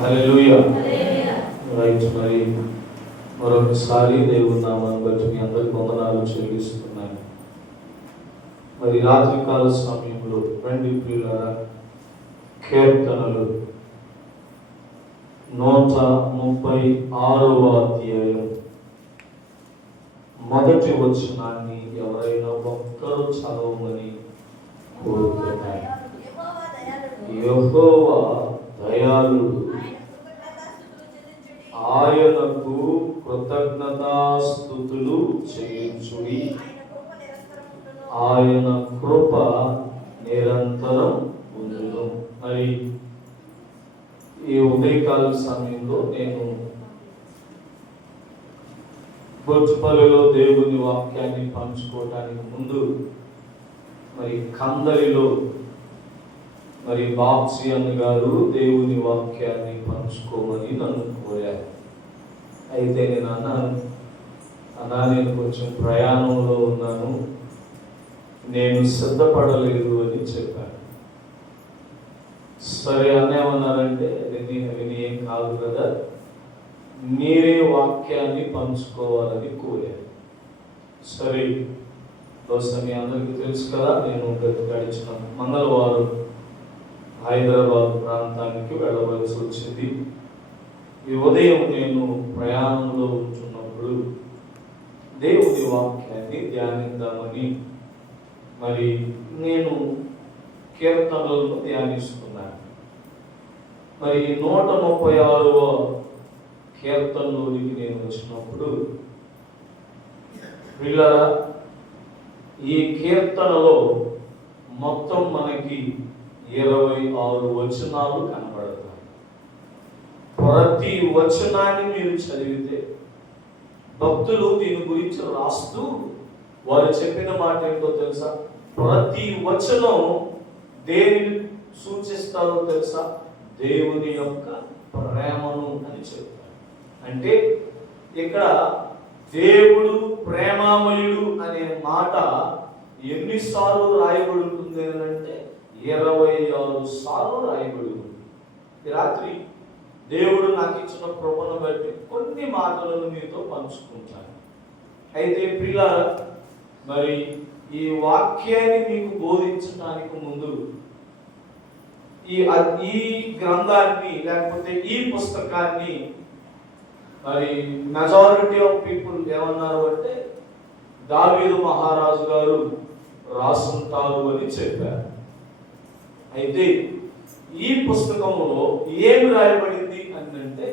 హల్లెలూయా. Right. మరి మరొకసారి దేవుని నామాన్ని బట్టి మీ అందరికి వందనాలు చెల్లిస్తున్నాను. మరి రాత్రికాల సమయంలో రండి ప్రియులారా, కీర్తనలు 136వ అధ్యాయం మొదటి వచనాన్ని ఎవరైనా ఒక్కరు చదవమని కోరుతున్నాను. యెహోవా దయాళుడు, ఆయనకు కృతజ్ఞతాస్తుతులు చెల్లించుడి, ఆయన కృప నిరంతరం ఉండును. మరి ఈ ఉదయకాల సమయంలో నేను బొచ్చుపల్లిలో దేవుని వాక్యాన్ని పంచుకోవడానికి ముందు మరి కందలిలో మరి బాప్సీ అన్న గారు దేవుని వాక్యాన్ని పంచుకోమని నన్ను కోరారు. అయితే నేను అన్నా నేను కొంచెం ప్రయాణంలో ఉన్నాను, నేను సిద్ధపడలేదు అని చెప్పాను. సరే అన్నేమన్నారంటే, విని ఏం కాదు కదా, మీరే వాక్యాన్ని పంచుకోవాలని కోరారు. సరే, బహుశా మీ అందరికీ తెలుసు కదా, నేను గడిచిన మంగళవారం హైదరాబాద్ ప్రాంతానికి వెళ్ళవలసి వచ్చింది. ఈ ఉదయం నేను ప్రయాణంలో ఉంటున్నప్పుడు దేవుని వాక్యాన్ని ధ్యానిద్దామని మరి నేను కీర్తనలను ధ్యానిస్తున్నాను. మరి 136వ కీర్తనలోనికి నేను వచ్చినప్పుడు పిల్లరా, ఈ కీర్తనలో మొత్తం మనకి 26 వచనాలు కనబడతాయి. ప్రతి వచనాన్ని మీరు చదివితే భక్తులు దీని గురించి రాస్తూ వారు చెప్పిన మాట ఏంటో తెలుసా? ప్రతి వచనం దేనిని సూచిస్తారో తెలుసా? దేవుని యొక్క ప్రేమను అని చెప్తారు. అంటే ఇక్కడ దేవుడు ప్రేమామయుడు అనే మాట ఎన్నిసార్లు రాయబడి ఉంటుంది అంటే 26 సార్లు రాయబడి ఉంది. ఈ రాత్రి దేవుడు నాకు ఇచ్చిన కృపను బట్టి కొన్ని మాటలను మీతో పంచుకుంటాను. అయితే ప్రియులారా, మరి ఈ వాక్యాన్ని మీకు బోధించడానికి ముందు ఈ గ్రంథాన్ని లేకపోతే ఈ పుస్తకాన్ని మరి మెజారిటీ ఆఫ్ పీపుల్ ఏమన్నారు అంటే దావీదు మహారాజు గారు రాసుంటారు అని చెప్పారు. అయితే ఈ పుస్తకంలో ఏమి రాయబడింది అంటే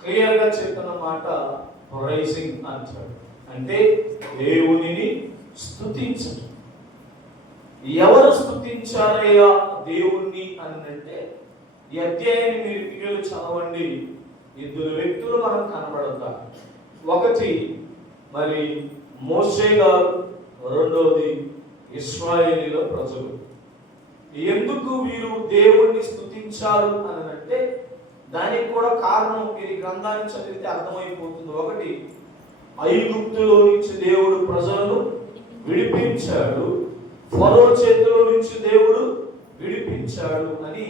క్లియర్గా చెప్పిన మాట ప్రైజింగ్ అంటాడు. అంటే దేవునిని స్తుతించడం. ఎవరు స్తుతించారయ్యా దేవుణ్ణి అంటే ఈ అధ్యాయాన్ని మీరు పిల్లలు చదవండి. 2 వ్యక్తులు మనకు కనబడతారు. ఒకటి మరి మోషే గారు, రెండవది ఇశ్రాయేలీల ప్రజలు. ఎందుకు వీరు దేవుణ్ణి స్తుతించారు అంటే దానికి కూడా కారణం మీరు ఈ గ్రంథాన్ని చదివితే అర్థమైపోతుంది. ఒకటి, ఐగుప్తులో నుంచి దేవుడు ప్రజలను విడిపించాడు, ఫరో చేతిలో నుంచి దేవుడు విడిపించాడు అని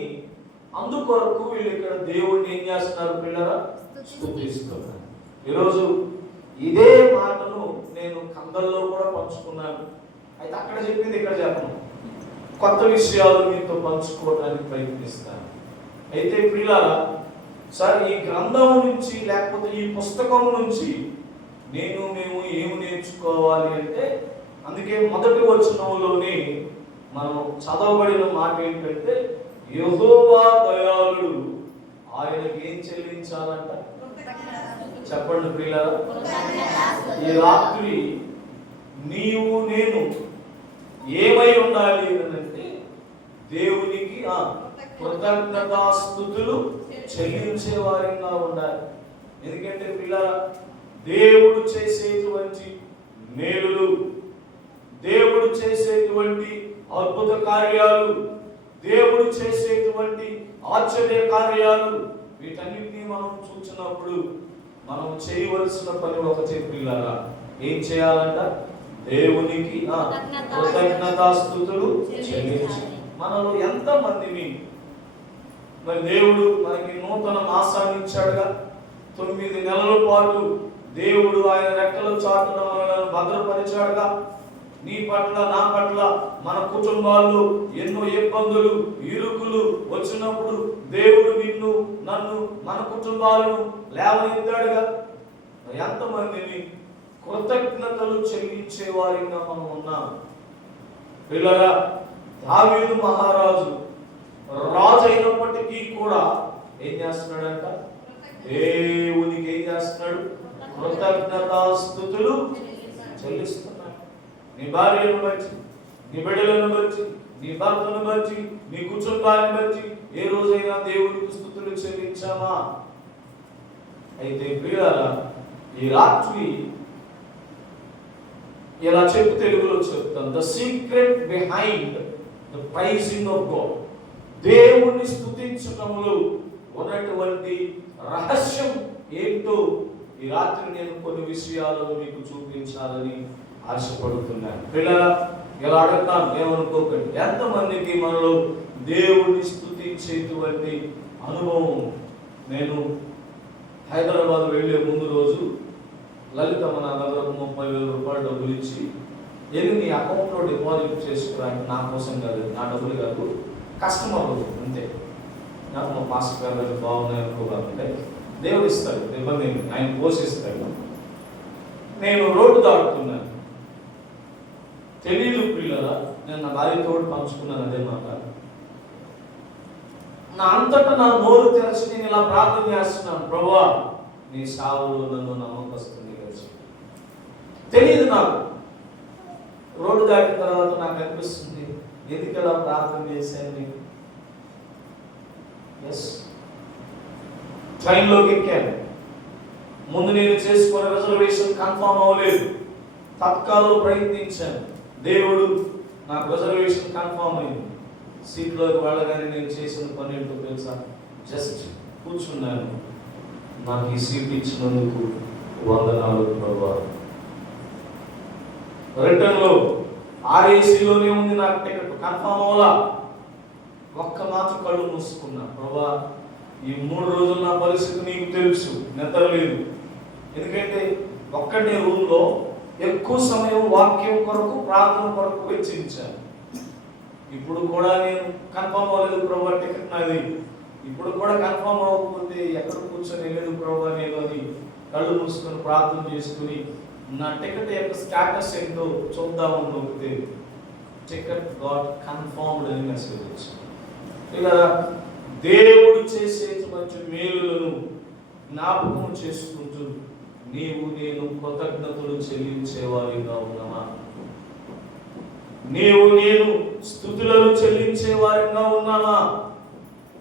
అందుకొరకు వీళ్ళు ఇక్కడ దేవుడిని ఏం చేస్తున్నారు పిల్లరా? స్తుతిస్తున్నారు. ఈరోజు ఇదే మాటను నేను కందల్లో కూడా పంచుకున్నాను. అయితే అక్కడ చెప్పింది ఇక్కడ చెప్పను, కొత్త విషయాలు మీతో పంచుకోవడానికి ప్రయత్నిస్తాను. అయితే పిల్లరా, సార్ ఈ గ్రంథం నుంచి లేకపోతే ఈ పుస్తకం నుంచి మేము ఏమి నేర్చుకోవాలి అంటే, అందుకే మొదటి వచనంలోనే మనం చదవబడిన మాట ఏంటంటే యెహోవా దయాళుడు, ఆయనకి ఏం చెల్లించాలంట? చెప్పండి ప్రియులారా. ఈ రాత్రి నీవు నేను ఏమై ఉండాలి అంటే దేవునికి కృతజ్ఞతాస్తుతులు చెల్లించే వారిగా ఉండాలి. ఎందుకంటే పిల్లరా, దేవుడు చేసేటువంటి మేలులు, దేవుడు చేసేటువంటి అద్భుత కార్యాలు, దేవుడు చేసేటువంటి ఆశ్చర్య కార్యాలు, వీటన్నిటినీ మనం చూసినప్పుడు మనం చేయవలసిన పని ఒకటే పిల్లరా. ఏం చేయాలంట? దేవునికి కృతజ్ఞతాస్తుతులు చెల్లించి. మనలో ఎంతమందిని మరి దేవుడు మనకి నూతన మాసాన్ని ఇచ్చాడుగా. 9 నెలల పాటు దేవుడు ఆయన రెక్కల చాటున మనలను భద్రపరిచాడుగా. నీ పట్ల, నా పట్ల, మన కుటుంబాల్లో ఎన్నో ఇబ్బందులు, ఇరుకులు వచ్చినప్పుడు దేవుడు నిన్ను, నన్ను, మన కుటుంబాలను లేవనెత్తాడుగా. ఎంతమందిని కృతజ్ఞతలు చెల్లించే వారిగా మనం ఉన్నాం. పిల్లరా, దావీదు మహారాజు రాజు అయినప్పటికీ కూడా ఏం చేస్తున్నాడంట? దేవునికి ఏం చేస్తున్నాడు? కృతజ్ఞతాస్తుతులు చెల్లిస్తున్నాడు. నీ భార్యను బట్టి, నీ బిడ్డలను బట్టి, నీ భర్తను బట్టి, నీ కుటుంబాన్ని బట్టి ఏ రోజైనా దేవునికి స్తుతులు చెల్లించామా? అయితే ప్రియులారా, ఈ రాత్రి ఇలా చెప్పు, తెలుగులో చెప్తాను. The secret behind the praising of God. దేవుణ్ణి స్తుతించటంలో ఉన్నటువంటి రహస్యం ఏంటో ఈ రాత్రి నేను కొన్ని విషయాలను మీకు చూపించాలని ఆశపడుతున్నాను. పిల్లల, ఇలా అడుగుతాను, ఏమనుకోకండి. ఎంతమందికి మనలో దేవుణ్ణి స్తుతించేటువంటి అనుభవం? నేను హైదరాబాద్ వెళ్ళే ముందు రోజు లలితమ్మ నా దగ్గర 30,000 రూపాయలు డబ్బులు ఇచ్చి, నీ అకౌంట్లో డిపాజిట్ చేసుకోవడానికి, నా కోసం కాదు, నా డబ్బులు కాదు, కస్టమర్ అంతే. నాకు మా పాస్టర్ గారు బాగున్నాయి అనుకోవాలంటే దేవుడు ఇస్తాడు, ఇబ్బంది ఆయన పోషిస్తాడు. నేను రోడ్డు దాటుతున్నాను, తెలియదు పిల్లల, నేను నా భార్యతో పంచుకున్నాను అదే మాట. నా అంతటా నా నోరు తెరచి నేను ఇలా ప్రార్థన చేస్తున్నాను, ప్రభువా నీ సావులో నన్ను నమ్మకస్తుంది. తెలియదు నాకు. రోడ్డు దాటిన తర్వాత నాకు అనిపిస్తుంది, ఎందుకు ఇలా ప్రార్థన చేశాను. ఎస్, ట్రైన్లోకి ఎక్కాను. ముందు నేను చేసుకున్న రిజర్వేషన్ కన్ఫర్మ్ అవ్వలేదు. తత్కాల్లో ప్రయత్నించాను, దేవుడు నాకు రిజర్వేషన్ కన్ఫర్మ్ అయింది. సీట్లోకి వెళ్ళగానే నేను చేసిన పని ఏంటో తెలుసా? జస్ట్ కూర్చున్నాను. నాకు ఈ సీట్ ఇచ్చినందుకు వందనాలు ప్రభువా. రిటర్న్లో ఆర్ఏసీలోనే ఉంది నాకు టికెట్, కన్ఫర్మ్ అవ్వాలా. ఒక్క మాట కళ్ళు మూసుకున్నా, ప్రభువా ఈ 3 రోజులు నా పరిస్థితి నీకు తెలుసు, నిద్ర లేదు. ఎందుకంటే ఒక్కడే రూమ్లో ఎక్కువ సమయం వాక్యం కొరకు, ప్రార్థన కొరకు వెచ్చించాను. ఇప్పుడు కూడా నేను కన్ఫర్మ్ అవ్వలేదు ప్రభువా, టికెట్ నాది. ఇప్పుడు కూడా కన్ఫర్మ్ అవ్వకపోతే ఎక్కడ కూర్చొని వెళ్ళలేదు ప్రభువా నేను అని కళ్ళు మూసుకొని ప్రార్థన చేసుకుని నా టికెట్ యొక్క స్టేటస్ ఏంటో చూద్దామని నొక్కితే టికెట్ గాట్ కన్ఫర్మ్డ్ అని మెసేజ్ వచ్చింది. ఇలా దేవుడు చేసేటువంటి మేలులను జ్ఞాపకం చేసుకుంటూ నీవు నేను కృతజ్ఞతలు చెల్లించేవారిగా ఉన్నామా? నీవు నేను స్తుతులను చెల్లించేవారిగా ఉన్నామా?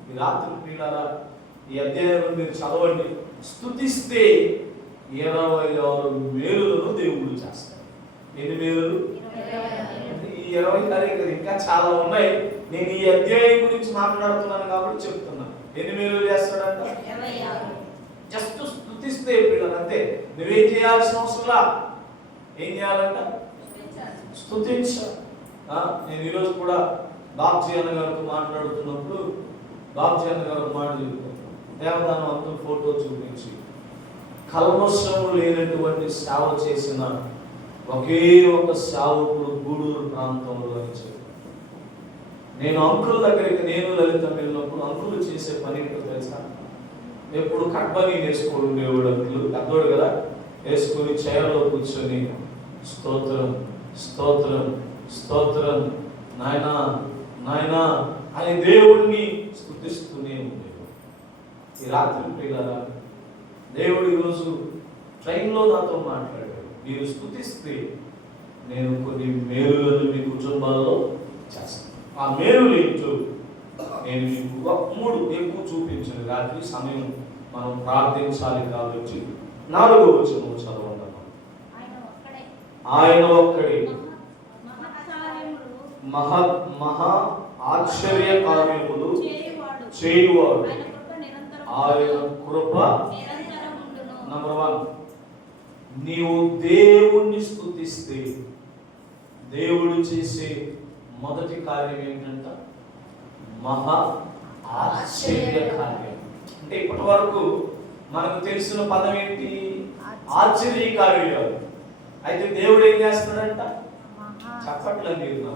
ఈ రాత్రి పిల్లరా, ఈ అధ్యాయం మీరు చదవండి. స్తుతిస్తే 26 మేలులను దేవుడు చేస్తాడు. ఎన్ని మేలులు? ఈ 20 తారీఖు ఇంకా చాలా ఉన్నాయి. నేను ఈ అధ్యాయం గురించి మాట్లాడుతున్నాను కాబట్టి చెప్తున్నాను. ఎన్ని మేలులు చేస్తాడంట? జస్ట్ స్తుతిస్తే పిల్లలు అంతే. నువ్వేం చేయాల్సిన అవసరంలా. ఏం చేయాలంట? స్తుతించాలి. నేను ఈరోజు కూడా బాబ్జీ అన్న గారితో మాట్లాడుతున్నప్పుడు బాబ్జీ అన్న గారు మాట దేవదానం అంతా ఫోటో చూపించి కల్మషం లేనటువంటి సేవ చేసిన ఒకే ఒక సేవకుడు గూడూరు ప్రాంతంలో అని చెప్పి, నేను అంకుల్ దగ్గరికి నేను లలిత వెళ్ళినప్పుడు అంకులు చేసే పని ఏంటో తెలుసా? ఎప్పుడు కట్బని వేసుకోడు దేవుడు, అంకులు పెద్దోడు కదా, వేసుకొని చైర్లో కూర్చొని స్తోత్రం స్తోత్రం స్తోత్రం నాయనా నాయనా అని దేవుణ్ణి స్తుతిస్తూనే ఉండేది. ఈ రాత్రి పిల్లరా, దేవుడు ఈరోజు ట్రైన్లో నాతో మాట్లాడాడు. మీరు స్తుతిస్తే నేను కొన్ని మేలులను మీ కుటుంబాల్లో చేస్తాను. ఆ మేలులు ఏంటో నేను మీకు 3 ఎక్కువ చూపించాను. రాత్రి సమయం మనం ప్రార్థించాలి కాబట్టి 4వ వచనం చదవండి. ఆయన ఒక్కడే మహా ఆశ్చర్య కార్యములు చేయువాడు, ఆయన కృప. నంబర్ 1, నీవు దేవుణ్ణి స్తుతిస్తే దేవుడు చేసే మొదటి కార్యం ఏంటంట? మహా ఆశ్చర్య కార్యం. అంటే ఇప్పటి వరకు మనకు తెలిసిన పదం ఏంటి? ఆశ్చర్య కార్యాలు. అయితే దేవుడు ఏం చేస్తున్నాడంట? చెప్పట్లే మీరు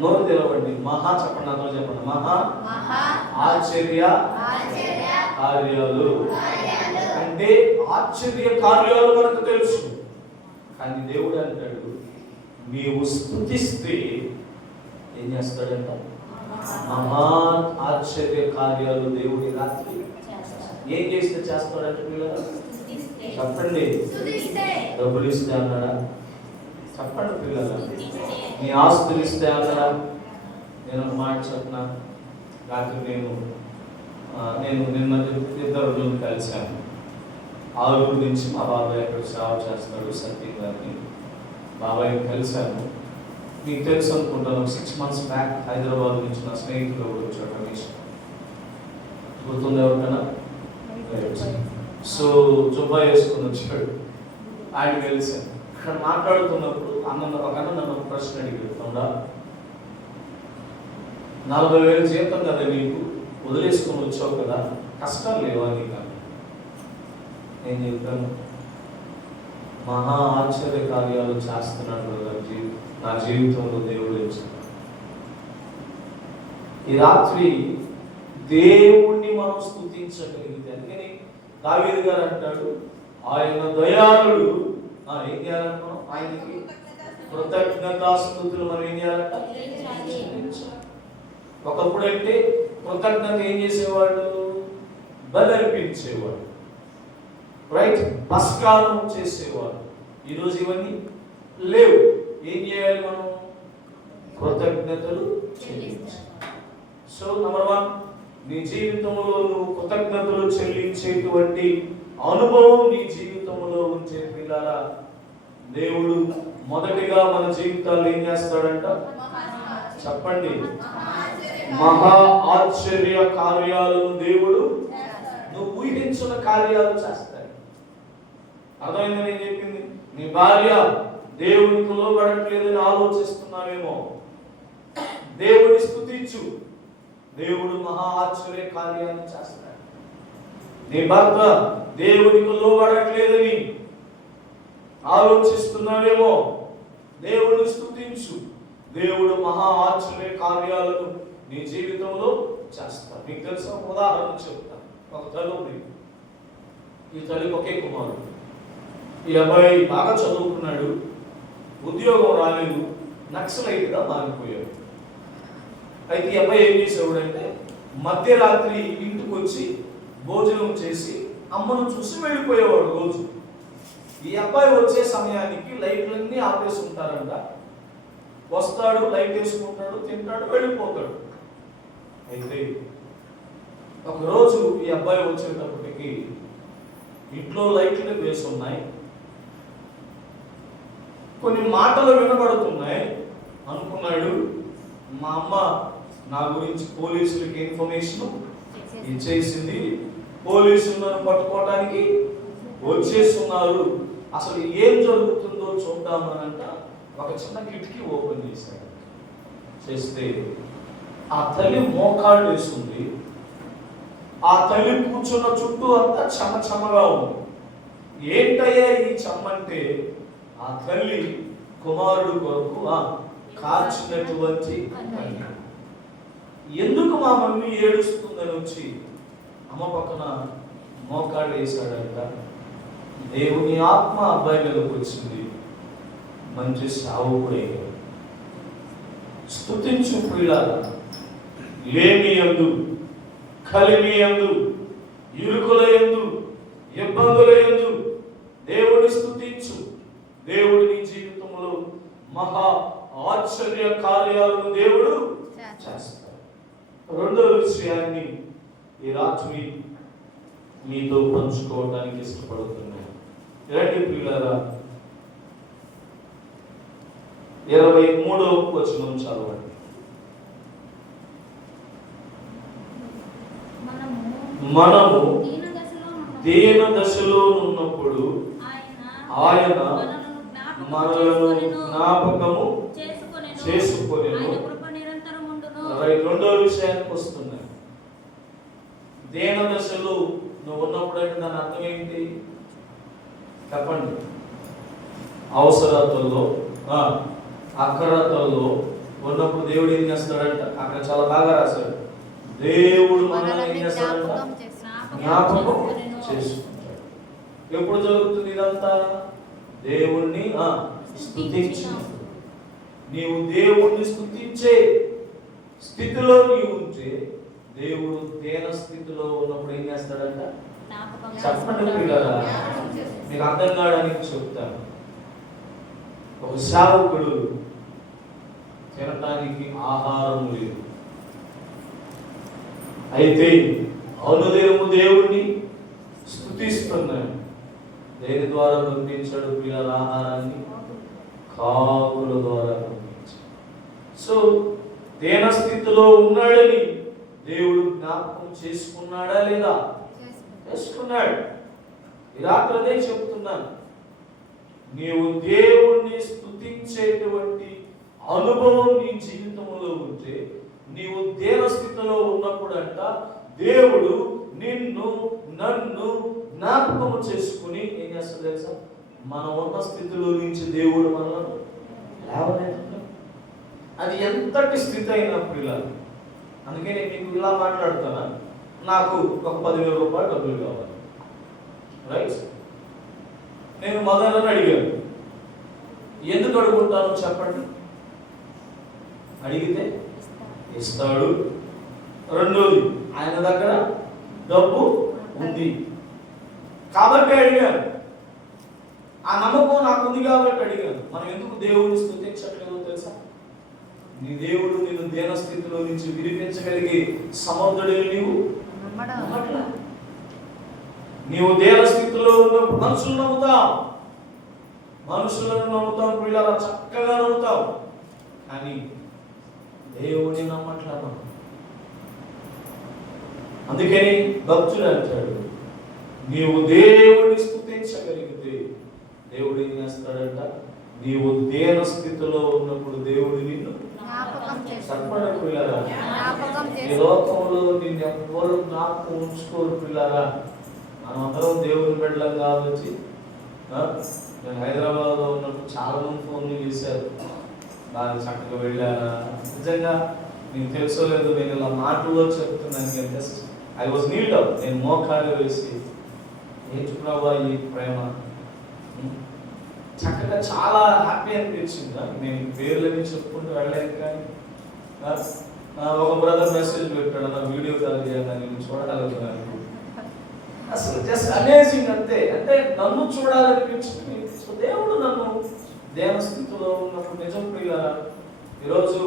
నోరు తెలవండి. మహా చెప్పండి, అందరూ చెప్పండి. మహా ఆశ్చర్య కార్యాలు. అంటే ఆశ్చర్య కార్యాలు మనకు తెలుసు, కానీ దేవుడు అంటాడు నీవు స్తుతిస్తే ఏం చేస్తాడంట? మహా ఆశ్చర్య కార్యాలు దేవుడి రాత్రి ఏం చేస్తే చేస్తాడంటే పిల్లలు చెప్పండి. డబ్బులు ఇస్తే అన్నాడా? చెప్పండి పిల్లలు. నీ ఆస్తులు ఇస్తే అన్నాడా? నేను ఒక మాట చెప్పిన రాత్రి నేను నిన్న ఇద్దరు కలిశాను. ఆలూరు నుంచి మా బాబాయ్ అక్కడ సేవ చేస్తున్నాడు, సత్యం గారిని. బాబాయ్ కలిశాను. మీకు తెలుసు అనుకుంటాను, 6 months బ్యాక్ హైదరాబాద్ నుంచి నా స్నేహితుడు వచ్చాడు, రమేష్. గుర్తుంది ఎవరికైనా? సో జుబ్బా వేసుకుని వచ్చాడు. ఆయన కలిశాను. అక్కడ మాట్లాడుతున్నప్పుడు ఒక అన్న నన్ను ఒక ప్రశ్న అడిగాడు. 40,000 జీతం కదా నీకు, వదిలేసుకొని వచ్చావు కదా, కష్టం లేవా నీకు? నేను చెప్తాను, మహా ఆశ్చర్య కార్యాలు చేస్తున్నాడు నా జీవితంలో దేవుడు. ఈ రాత్రి దేవుణ్ణి మనం స్తుతించగలిగితే, అందుకని దావీదు గారు అంటాడు ఆయన దయాళుడు. ఏం చేయాలంట? ఆయనకి కృతజ్ఞతాస్తుతులు మనం ఏం చేయాలంట? ఒకప్పుడు అంటే కృతజ్ఞత ఏం చేసేవాడు? బలి అర్పించేవాడు, రైట్? పస్కాను చేసేవాడు. ఈరోజు ఇవన్నీ లేవు. ఏం చేయాలి మనం? కృతజ్ఞతలు చెల్లించాలి. సో నంబర్ 1, నీ జీవితంలో నువ్వు కృతజ్ఞతలు చెల్లించేటువంటి అనుభవం నీ జీవితంలో ఉంచే పిల్లరా, దేవుడు మొదటిగా మన జీవితాలు ఏం చేస్తాడంట? చెప్పండి. మహా ఆశ్చర్య కార్యాలను దేవుడు నువ్వు ఊహించిన కార్యాలు చేస్తాడు. అర్థమైందని నేను చెప్పింది. నీ భార్య దేవునికి లోబడట్లేదని ఆలోచిస్తున్నావేమో, దేవుని స్తుతించు, దేవుడు మహా ఆశ్చర్య కార్యాలను చేస్తాడు. నీ భర్త దేవునికి లోబడట్లేదని ఆలోచిస్తున్నావేమో, దేవుని స్తుతించు, దేవుడు మహా ఆశ్చర్య కార్యాలను నీ జీవితంలో చేస్తాడు. మీకు తెలుసా? ఉదాహరణ చెప్తాను. ఒక తల్లి ఉంది. ఈ తల్లికి ఒకే కుమారుడు. ఈ అబ్బాయి బాగా చదువుకున్నాడు, ఉద్యోగం రాలేదు, నక్సలైట్గా మారిపోయాడు. అయితే ఈ అబ్బాయి ఏం చేసేవాడు అంటే మధ్యరాత్రి ఇంటికి వచ్చి భోజనం చేసి అమ్మను చూసి వెళ్ళిపోయేవాడు రోజు. ఈ అబ్బాయి వచ్చే సమయానికి లైట్లన్నీ ఆపేసి ఉంటారంట. వస్తాడు, లైట్ వేసుకుంటాడు, తింటాడు, వెళ్ళిపోతాడు. అయితే ఒకరోజు ఈ అబ్బాయి వచ్చేటప్పటికి ఇంట్లో లైట్లు వేసి ఉన్నాయి, కొన్ని మాటలు వినబడుతున్నాయి. అనుకున్నాడు, మా అమ్మ నా గురించి పోలీసులకి ఇన్ఫర్మేషన్ ఇచ్చేసింది, పోలీసులను పట్టుకోవడానికి వచ్చేస్తున్నారు, అసలు ఏం జరుగుతుందో చూద్దామనంట ఒక చిన్న కిటికీ ఓపెన్ చేశాడు. చేస్తే ఆ తల్లి మోకాళ్ళు వేస్తుంది. ఆ తల్లి కూర్చున్న చుట్టూ అంతా చెమగా ఉంది. ఏంటయ్యా ఈ చెమ్మంటే ఆ తల్లి కుమారుడు కొరకు కార్చినటువంటి తల్లి. ఎందుకు మా మమ్మీ ఏడుస్తుందని వచ్చి అమ్మ పక్కన మోకాళ్ళు వేశాడంట. దేవుని ఆత్మ అబ్బాయి మీదకి వచ్చింది, మంచి సావుకుడయ్యాడు. స్తుతించు ప్రియులారా, లేమి యందు, కలిమి యందు, ఇరుకుల యందు, ఇబ్బందుల యందు దేవుని స్తుతించు. దేవుడి నీ జీవితంలో మహా ఆశ్చర్య కార్యాలను దేవుడు చేస్తాడు. రెండవ విషయాన్ని ఈ రాత్రి మీతో పంచుకోవడానికి ఇష్టపడుతున్నాను. రండి ప్రియులారా, 23వ వచనం చదవండి. మనము దీన దశలో ఉన్నప్పుడు ఆయన మనలను జ్ఞాపకము చేసుకొనెను. రెండో విషయానికి వస్తున్నాయి. దేన దశలో నువ్వు ఉన్నప్పుడు అంటే దాని అర్థం ఏంటి చెప్పండి? అవసరతల్లో అక్కరతల్లో ఉన్నప్పుడు దేవుడు ఏం చేస్తాడంట? అక్కడ చాలా బాగా రాశాడు. దేవుడు మనల్ని ఏం చేస్తాడంట? జ్ఞాపకం చేసుకుంటాడు. ఎప్పుడు జరుగుతుంది ఇదంతా? దేవుణ్ణి స్తుతించి, నీవు దేవుణ్ణి స్తుతించే స్థితిలో నీవు ఉంటే, దేవుడు దేన స్థితిలో ఉన్నప్పుడు ఏం చేస్తాడంట? చెప్పండి పిల్లరా, మీకు అర్థం కావడానికి చెప్తాను. ఒక సేవకుడు తినటానికి ఆహారం లేదు, అయితే అనుదినము దేవుణ్ణి స్తుతిస్తున్నాడు. దేని ద్వారా పంపించాడు పిల్లల ఆహారాన్ని? కాకుల ద్వారా పంపించాడు. సో దేన స్థితిలో ఉన్నాడని దేవుడు జ్ఞాపకం చేసుకున్నాడా లేదా? చేసుకున్నాడు. ఈ రాత్రి అదే చెప్తున్నాను. నీవు దేవుణ్ణి స్తుతించేటువంటి అనుభవం నీ జీవితంలో ఉంటే, నీవు దేన స్థితిలో ఉన్నప్పుడు అంట దేవుడు నిన్ను నన్ను జ్ఞాపకం చేసుకుని ఏం చేస్తాడు తెలుసా? మనం ఉన్న స్థితిలో నుంచి దేవుడు మనల్ని లేవనెత్తుతాడు. అది ఎంతటి స్థితి అయినప్పుడు ఇలా. అందుకే నేను మీకు ఇలా మాట్లాడుతానా, నాకు ఒక 10,000 రూపాయలు డబ్బులు కావాలి, రైట్? నేను మొదలని అడిగాను. ఎందుకు అడుగుంటాను చెప్పండి? అడిగితే ఇస్తాడు. రెండోది, ఆయన దగ్గర డబ్బు ఉంది కాబట్టి అడిగాను. ఆ నమ్మకం నాకు ఉంది కాబట్టి అడిగాను. మనం ఎందుకు దేవుడిని స్తుతించట్లేదో తెలుసా? నీ దేవుడు నిన్ను దేన స్థితిలో నుంచి విడిపించగలిగే సమర్థుడే. నీవు దేన స్థితిలో ఉన్నప్పుడు మనుషులను నమ్ముతాం పిల్లల, చక్కగా నమ్ముతాం, కానీ దేవుడిని నమ్మట్లేదు. అందుకని భక్తుడు అంటాడు, నీవు దేవుడిని స్తుతించగలిగితే దేవుడు ఏం చేస్తాడంట? నీవు దేన స్థితిలో ఉన్నప్పుడు దేవుడు నిన్ను చెప్పండి పిల్లరా. ఈ లోకంలో నిన్ను ఎవ్వరు జ్ఞాపకం ఉంచుకోరు పిల్లరా. మనమందరం దేవుని బిడ్డలం కాబట్టి. నేను హైదరాబాద్లో ఉన్నప్పుడు చాలా మంది ఫోన్లు చేశారు, బాగా చక్కగా వెళ్ళారా? నిజంగా నీకు తెలుసో లేదు, నేను ఇలా మాటల్లో చెప్తున్నాను. Just I was kneeled up. నేను మోకాలు వేసి, ఏంటి ప్రభా ఈ ప్రేమ, చక్కగా చాలా హ్యాపీ అనిపించింది. నేను పేర్లని చెప్పుకుంటూ వెళ్ళాను. కానీ ఒక బ్రదర్ మెసేజ్ పెట్టాడు, నా వీడియో కాల్ చేయాలని, నేను చూడగలుగుతున్నాను. అసలు జస్ట్ అమేజింగ్ అంతే. అంటే నన్ను చూడాలనిపించింది. దేవుడు నన్ను దేన స్థితిలో ఉన్నప్పుడు నిజం ప్రియులారా, ఈరోజు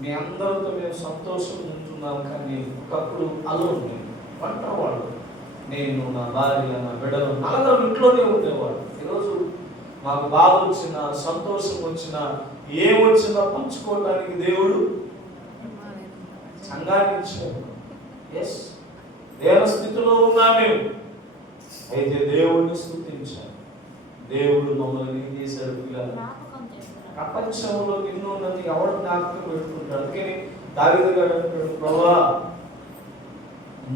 మీ అందరితో మేము సంతోషం ఉంటున్నాం, కానీ ఒకప్పుడు అలా ఉంది. ఒంటరివాడు నేను, నా భార్య, నా బిడ్డలు, నలుగురు ఇంట్లోనే ఉండేవాడు. ఈరోజు మాకు బాధ వచ్చినా, సంతోషం వచ్చినా, ఏమొచ్చినా పంచుకోవడానికి దేవుడు సంఘాన్ని ఇచ్చాడు. ఎస్, దేన స్థితిలో ఉన్నా మేము. అయితే దేవుడిని స్తుతించాలి. దేవుడు మమ్మల్ని ఏం చేశాడు పిల్లలు? ప్రపంచంలో నిన్ను నన్ను ఎవరు జ్ఞాపకం పెట్టుకుంటాడు? అందుకని దావీదు గారు అంటాడు, ప్రభువా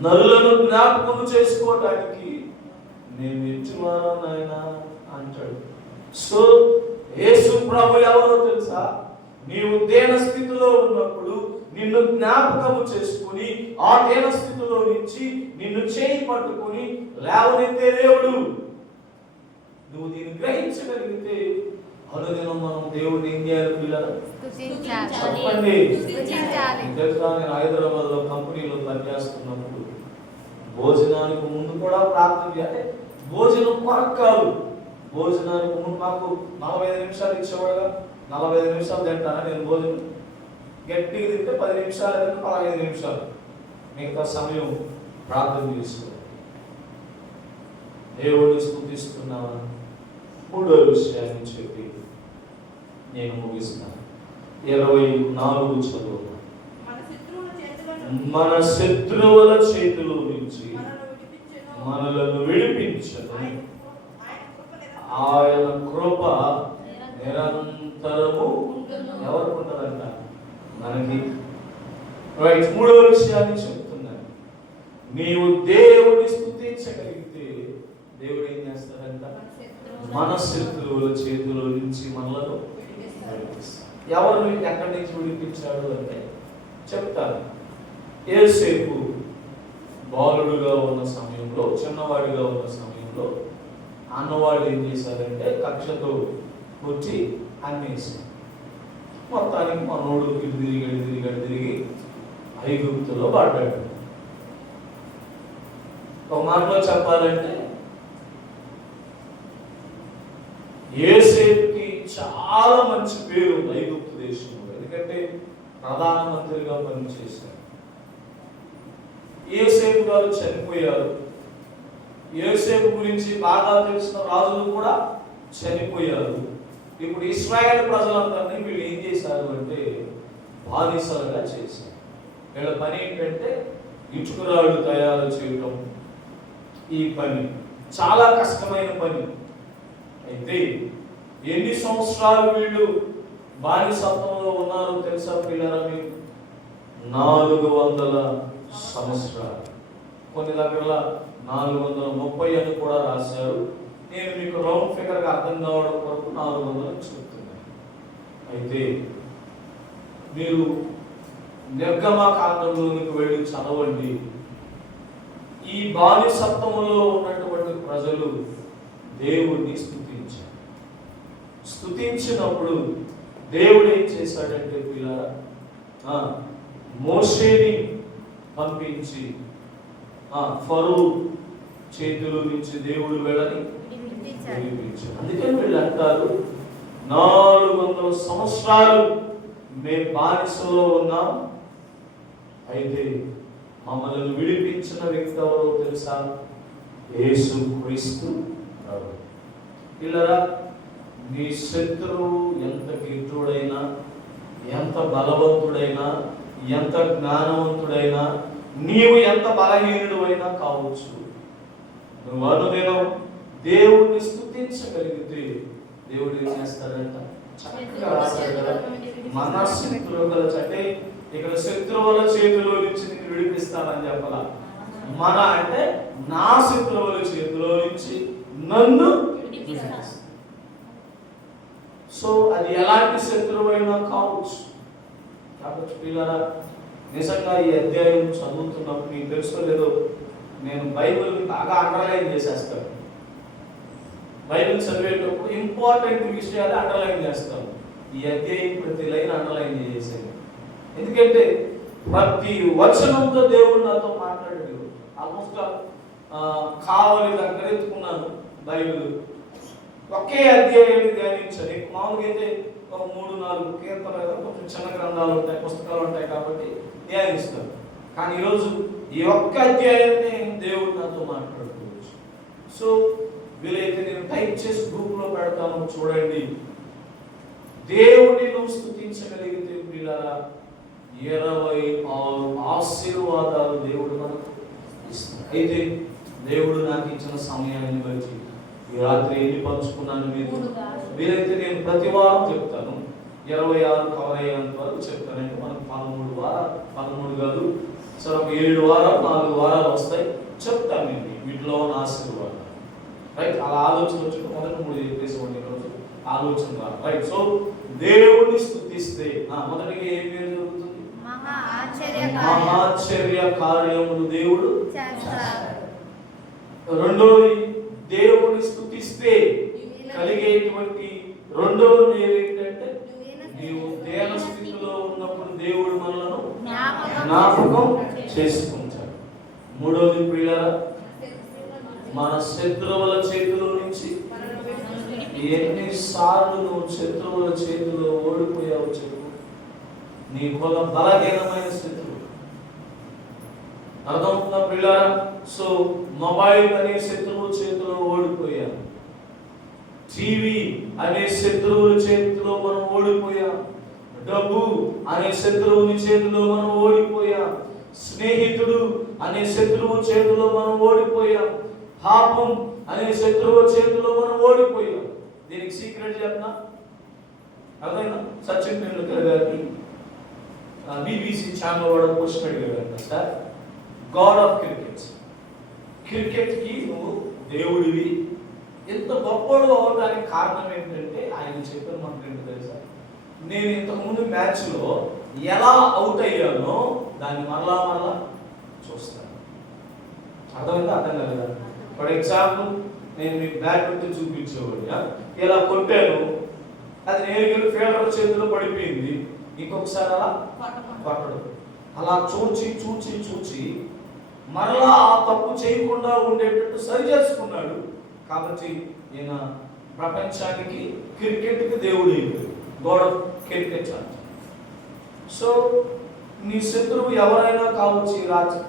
నరులను జ్ఞాపకం చేసుకోవడానికి నేను ఎట్టివారో నాయనా అంటాడు. సో యేసు ప్రభు ఎవరో తెలుసా? నీవు దేన స్థితిలో ఉన్నప్పుడు నిన్ను జ్ఞాపకము చేసుకుని, ఆ దేన స్థితిలో నుంచి నిన్ను చేయి పట్టుకుని లేవనెత్తే దేవుడు. నువ్వు దీన్ని గ్రహించగలిగితే అనుదినం మనం దేవుడిని ఏం చేయాలి పిల్లలు? చెప్పండి. తెలుసా, నేను హైదరాబాద్ లో కంపెనీలో పనిచేస్తున్నప్పుడు భోజనానికి ముందు కూడా ప్రార్థన చేయాలి. భోజనం కొరకు కాదు, భోజనానికి ముందు నాకు 45 నిమిషాలు ఇచ్చేవాడుగా. 45 నిమిషాలు తింటానా నేను భోజనం? గట్టిగా తింటే 10 నిమిషాలు, 15 నిమిషాలు, మిగతా సమయం ప్రార్థన చేసుకో. దేవుడిని స్తుతిస్తున్నావా? మూడో విషయాన్ని చెప్పి నేను ముగిస్తాను. 24 చదువు. మన శత్రువుల చేతిలో నుంచి మనలను విడిపించను ఆయన కృప నిరంతరము ఎవరికి ఉంటుందంట? మనకి. రైట్, మూడో విషయాన్ని చెప్తున్నాను. నీవు దేవుని స్తుతించగలిగితే దేవుడు ఏం చేస్తాడంట? మన శత్రువుల చేతిలో నుంచి మనలను విడిపిస్తాడు. ఎవరు ఎక్కడి నుంచి విడిపించాడు అంటే చెప్తాను. యోసేపు బాలుడుగా ఉన్న సమయంలో, చిన్నవాడిగా ఉన్న సమయంలో అన్నవాళ్ళు ఏం చేశారంటే కక్షతో వచ్చి అమ్మేశారు. మొత్తానికి మనోడు తిరిగి ఐగుప్తులో పడ్డాడు. ఒక మాటలో చెప్పాలంటే యోసేపుకి చాలా మంచి పేరు ఉంది ఐగుప్తు దేశంలో. ఎందుకంటే ప్రధానమంత్రిగా పనిచేశారు. యోసేపు గారు చనిపోయారు. యోసేపు గురించి బాగా తెలిసిన రాజులు కూడా చనిపోయారు. ఇప్పుడు ఇశ్రాయేల్ ప్రజలందరినీ వీళ్ళు ఏం చేశారు అంటే బానిసలుగా చేశారు. వీళ్ళ పని ఏంటంటే ఇటుకురాళ్ళు తయారు చేయడం. ఈ పని చాలా కష్టమైన పని. అయితే ఎన్ని సంవత్సరాలు వీళ్ళు బానిసత్వంలో ఉన్నారో తెలుసా పిల్లరా మీకు? 400 సంవత్సరాలు. కొన్ని దగ్గర 430 అని కూడా రాశారు. నేను మీకు రౌండ్ ఫిగర్గా అర్థం కావడం కొరకు 400 చెప్తున్నాను. అయితే మీరు నిర్గమకాండంలోనికి వెళ్ళి చదవండి. ఈ బానిసత్వంలో ఉన్నటువంటి ప్రజలు దేవుడిని స్తుతించారు. స్తుతించినప్పుడు దేవుడు ఏం చేశాడంటే పిల్లరా, మోషేని పంపించి ఫరో చేతిలో నుంచి దేవుడు వెళ్ళని విడిపించాడు. అందుకని వీళ్ళు అంటారు 400 సంవత్సరాలు మేము బానిసలో ఉన్నాం, అయితే మమ్మల్ని విడిపించిన వ్యక్తి ఎవరో తెలుసా? యేసు క్రీస్తు. పిల్లరా, నీ శత్రువు ఎంత గిట్టుడైనా, ఎంత బలవంతుడైనా, ఎంత జ్ఞానవంతుడైనా, నీవు ఎంత బలహీనుడు అయినా కావచ్చు, నువ్వు అనుదినం దేవుణ్ణి స్తుతించగలిగితే దేవుడు ఏం చేస్తాడంట? చక్కగా రాశాడు కదా, మన శత్రువుల అంటే ఇక్కడ శత్రువుల చేతిలో నుంచి నేను విడిపిస్తానని చెప్పాల. మన అంటే నా శత్రువుల చేతిలో నుంచి నన్ను విడిపిస్తాను. సో అది ఎలాంటి శత్రువు అయినా కావచ్చు. కాబట్టి పిల్లరా, నిజంగా ఈ అధ్యాయం చదువుతున్నప్పుడు మీకు తెలుసుకోలేదో, నేను బైబిల్ని బాగా అండర్లైన్ చేసేస్తాను. బైబిల్ చదివేటప్పుడు ఇంపార్టెంట్ విషయాలు అండర్లైన్ చేస్తాను. ఈ అధ్యాయం ప్రతి లైన్ అండర్లైన్ చేసేది. ఎందుకంటే ప్రతి వచనంతో దేవుడు నాతో మాట్లాడాడు. ఆల్మోస్ట్ కావలి దగ్గర ఎత్తుకున్నాను బైబిల్. ఒకే అధ్యాయాన్ని ధ్యానించాను. మామూలుగా అయితే ఒక 3-4 కీర్తనలు కొంచెం చిన్న గ్రంథాలు ఉంటాయి, పుస్తకాలు ఉంటాయి కాబట్టి ధ్యానిస్తాను. కానీ ఈరోజు ఈ ఒక్క అధ్యాయాన్ని దేవుడు నాతో మాట్లాడుకోవచ్చు. సో వీలైతే నేను టైప్ చేసి గ్రూప్లో పెడతాను, చూడండి. దేవుడిని నువ్వు స్తుతించగలిగితే పిల్లరా 26 ఆశీర్వాదాలు దేవుడు మనకు ఇస్తాడు. అయితే దేవుడు నాకు ఇచ్చిన సమయాన్ని బట్టి ఈ రాత్రి ఎన్ని పంచుకున్నాను మీరు? వీలైతే నేను ప్రతి వారం చెప్తాను. 26 కవర్ అయ్యేంత వరకు చెప్తానంటే మనకు 13 కాదు, సరే ఒక 7 వారాలు 4 వారాలు వస్తాయి, చెప్తాను నేను వీటిలో ఉన్న ఆశీర్వాదాలు. రైట్, అలా ఆలోచన వచ్చి మొదటి 3 చెప్పేసి రోజు ఆలోచన రాదు. రైట్, సో దేవుడిని స్తుతిస్తే మొదటిగా ఏం పేరు జరుగుతుంది? మహాశ్చర్య కార్యములు దేవుడు చేస్తాడు. రెండోది, దేవుడిని స్తుతిస్తే కలిగేటువంటి రెండవ ఏంటంటే నీవు దేన స్థితిలో ఉన్నప్పుడు దేవుడు మనలను జ్ఞాపకం చేసుకుంటాడు. మూడోది ప్రియులారా, మన శత్రువుల చేతిలో నుంచి ఎన్నిసార్లు నువ్వు శత్రువుల చేతిలో ఓడిపోయావు చెప్పు. నీకు ఒక బలహీనమైన శత్రువు అర్థమవుతుందా ప్రియులారా? సో మొబైల్ అనే శత్రువు చేతిలో ఓడిపోయాం, టీవీ అనే శత్రువుల చేతిలో మనం ఓడిపోయాం, డబ్బు అనే శత్రువుని చేతిలో మనం ఓడిపోయాం, స్నేహితుడు అనే శత్రువు చేతిలో మనం ఓడిపోయాం, పాపం అనే శత్రువు చేతిలో మనం ఓడిపోయాం. దీనికి సీక్రెట్ చెప్పనా? అర్థమైనా? సచిన్ టెండూల్కర్ గారిని BBC ఛానల్ వాడు క్వశ్చన్ అడిగాడు, సార్ గాడ్ ఆఫ్ క్రికెట్స్ క్రికెట్కి నువ్వు దేవుడివి. ఎంత గొప్పడు అవడానికి కారణం ఏంటంటే ఆయన చెప్పిన మాట ఏంటో తెలుసా? నేను ఇంతకుముందు మ్యాచ్లో ఎలా అవుట్ అయ్యానో దాన్ని మరలా చూస్తాను. అర్థమైందా? అర్థం కదా? ఫర్ ఎగ్జాంపుల్ నేను మీకు బ్యాడ్మింటన్ చూపించేవాడిగా ఇలా కొట్టాను, అది నేను ఫీల్డర్ చేతిలో పడిపోయింది, ఇంకొకసారి అలా పట్టడు. అలా చూచి మరలా ఆ తప్పు చేయకుండా ఉండేటట్టు సరి చేసుకున్నాడు. కాబట్టి ఈయన ప్రపంచానికి క్రికెట్కి దేవుడు అయిపోయాడు. గాడ్ ఆఫ్ క్రికెట్ అంట. సో నీ శత్రువు ఎవరైనా కావచ్చు ఈ రాజు,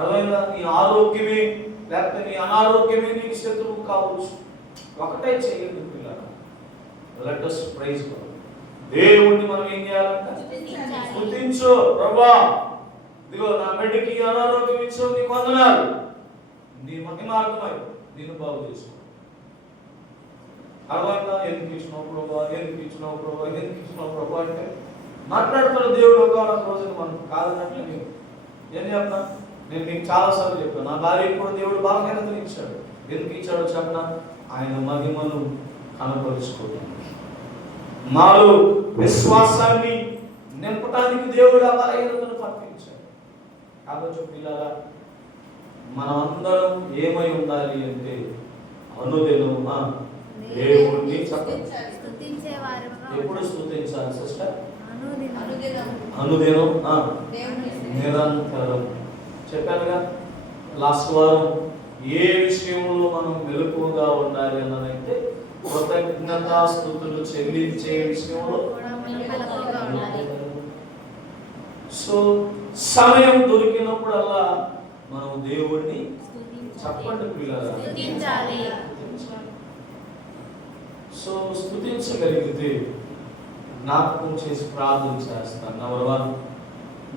ఎవరైనా నీ ఆరోగ్యమే లేకపోతే నీ అనారోగ్యమే నీకు శత్రువు కావచ్చు. ఒకటే చేయండి పిల్లలు, లెట్ us praise God. దేవుణ్ణి మనం ఏం చేయాలంట? స్తుతించు. ప్రభువా ఇదిగో నా బిడ్డకి అనారోగ్యం ఇచ్చావు, నీకు వందనాలు, నీ మహిమార్థమై నిన్ను బాగు చేసుకో. అర్థమైందా? ఎందుకు ఇచ్చినావు ప్రభా, ఎందుకు ఇచ్చినావు ప్రభా, ఎందుకు ఇచ్చినావు ప్రభా అంటే మాట్లాడుతున్న దేవుడు ఒక రోజున మనం కాదన్నట్లు నేను ఏం చెప్తా? నేను మీకు చాలాసార్లు చెప్పాను, నా భార్యకు కూడా దేవుడు బలహీనతలు ఇచ్చాడు. ఎందుకు ఇచ్చాడో చెప్పనా? ఆయన మహిమను కనపరుచుకోవడం, మాలో విశ్వాసాన్ని నింపడానికి దేవుడు ఆ బలహీనతను పంపించాడు. కాబట్టి పిల్లలా మనం అందరం ఏమై ఉండాలి అంటే అనుదినం దేవుణ్ణి ఎప్పుడు స్తుతించాలి సిస్టర్? అనుదినం నిరంతరం. చెప్పానుగా లాస్ట్ వారం ఏ విషయంలో మనం మెలకువగా ఉండాలి అన్నదైతే కృతజ్ఞతాస్తుతులు చెల్లించే విషయంలో. సో సమయం దొరికినప్పుడల్లా మనం దేవుడిని చెప్పండి పిల్లలు. సో స్తుతించగలిగితే జ్ఞాపకం చేసి ప్రార్థన చేస్తాను. నంబర్ 1,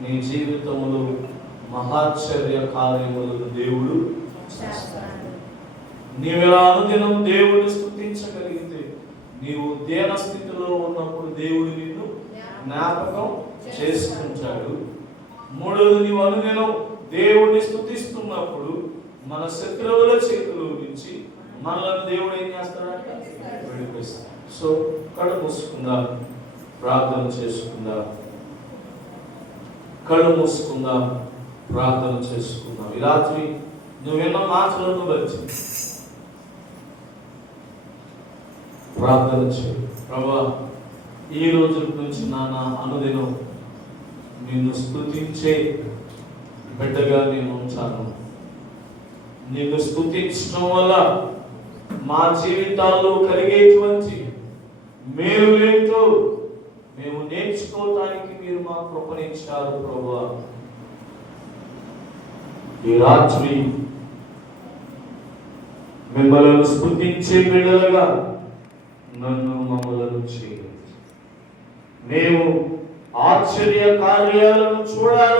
నీ జీవితంలో మహాశ్చర్య కార్యములను దేవుడు చేస్తాడు. నీవెలా అనుదినం దేవుడిని స్తుతించగలిగితే నీవు దేన స్థితిలో ఉన్నప్పుడు దేవుడు నిన్ను జ్ఞాపకం చేసుకుంటాడు. 3వది, నీవు అనుదినం దేవుడిని స్తుతిస్తున్నప్పుడు మన శత్రువుల చేతిలో నుంచి మనల్ని దేవుడు ఏం చేస్తాడంటే విడిపిస్తాడు. సో కళ్ళు మూసుకుందాం, ప్రార్థన చేసుకుందాం. కళ్ళు మూసుకుందాం, ప్రార్థన చేసుకుందాం. ఈ రాత్రి నువ్వు విన్న మాటలను బట్టి ప్రార్థన చేయి. ప్రభువా ఈ రోజు నుంచి నా అనుదినం నిన్ను స్తుతించే బిడ్డగా నేను ఉంటాను. నిన్ను స్తుతించడం వల్ల మా జీవితాల్లో కలిగేటువంటి మేలులేంటో మేము నేర్చుకోవటానికి మీరు మా కృపనిచ్చారు ప్రభువా. ఈ రాత్రి మిమ్మల్ని స్తుతించే బిడ్డలుగా నన్ను మమ్మలను చేయండి. మేము ఆశ్చర్య కార్యాలను చూడాలి.